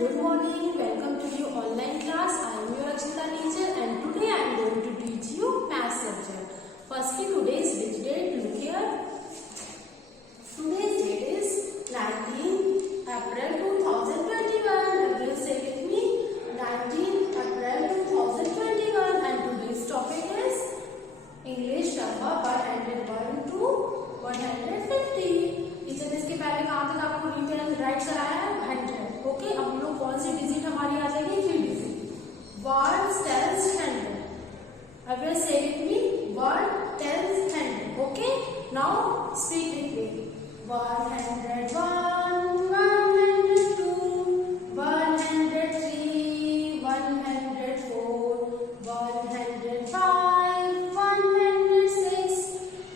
good morning. Welcome to your online class. I am your Akshita teacher and today I am going to teach you math subject. Firstly, today's which date? Look here. Today's date is 19 April 2021. Again say with me 19 April 2021 and today's topic is English number 101 to 150. Teacher ने इसके पहले कहाँ तक आपको detail right कराया है 100. Okay, अब हम लोग कौन सी डिजिट हमारी आ जाएगी 3 डिजिट. 1 10 100. अगर से with me 1 10 100. Okay, now speak with me. 101 102 103 104 105 106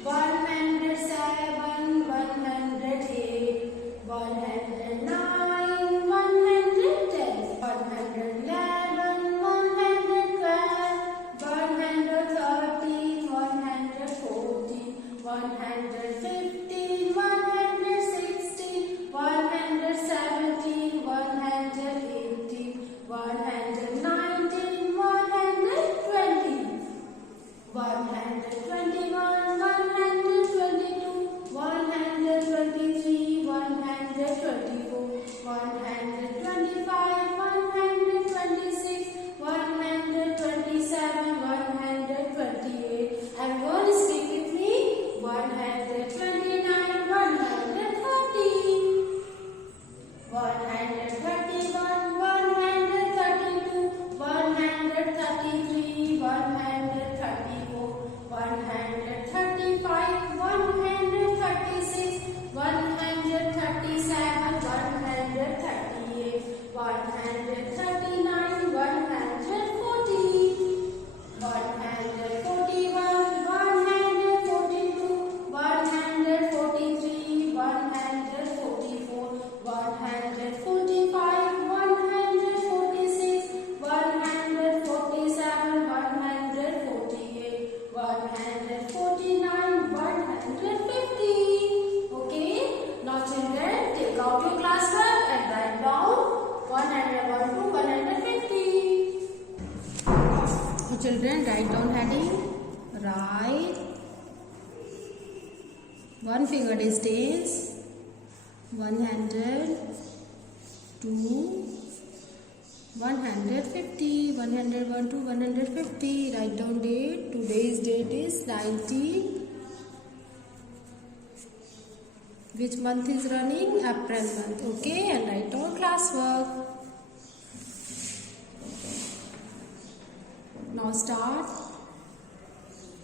107 108 109 110 111 112 113 114 115 116 117 118 119 120 121 122 123 124 125 126 127 128 and one speak with me 129 130 131 132 133 134 135 136 137 138 139 140 141 142 143 144 145 146 147 148 149 150. Okay, now children take out your class work and write down 101 to 150. So children write down heading. Write one finger distance 100 to 150 101 to 150. Write down date. Today's date is 19. Which month is running? April month. Okay, and write down classwork. Now start.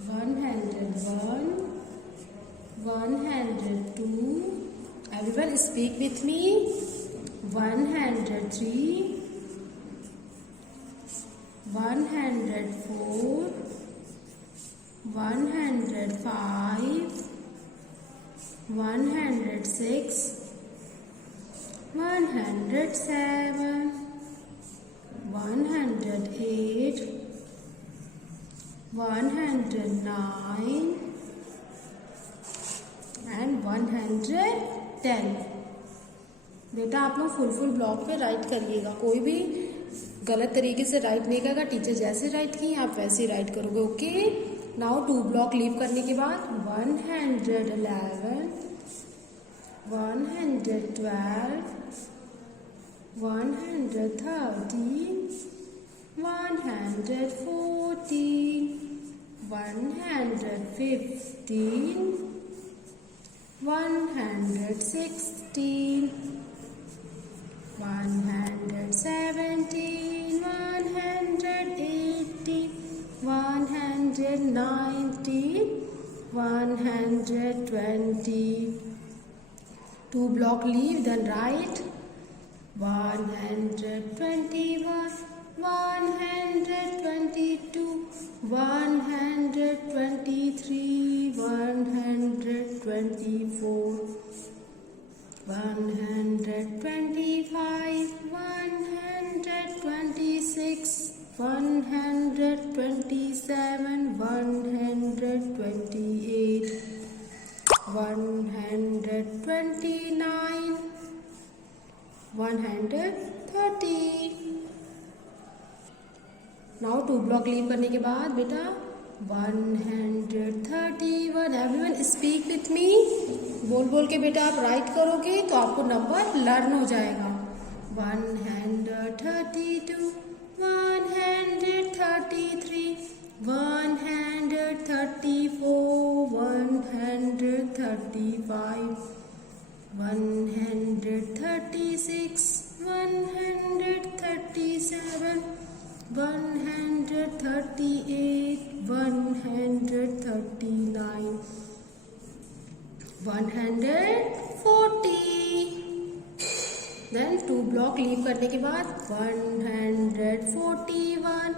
101 102. Everyone speak with me. 103 104 105 106 107 108 109 and 110. बेटा आप लोग full block पे right करिएगा. कोई भी गलत तरीके से राइट नहीं करेगा. टीचर जैसे राइट की आप वैसे राइट करोगे. ओके, नाउ 2 ब्लॉक लीव करने के बाद 111 112 113 114 115 116 117 118 119 120. 2 block leave, then write 121 122 123 124 125 126 127 128 129 130 30. Now 2 block leave करने के बाद बेटा 131. Everyone speak with me. बोल बोल के बेटा आप राइट करोगे तो आपको नंबर लर्न हो जाएगा. 132, 133, 134, 135, 136, 137, 138, 139, 140. देन 2 ब्लॉक लीव करने के बाद 141,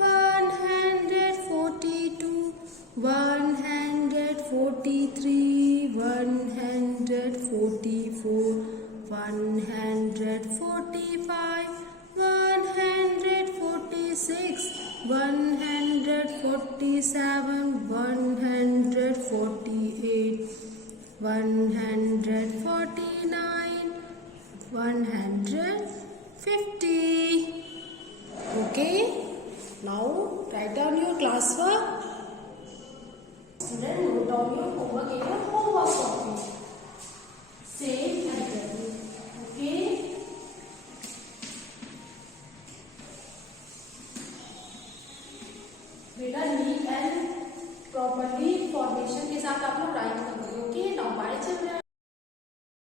142, 143, 144, 145, 146, 147, 148, 149, 150. Okay, now write down your classwork. Student, note down your homework in your homework copy. Same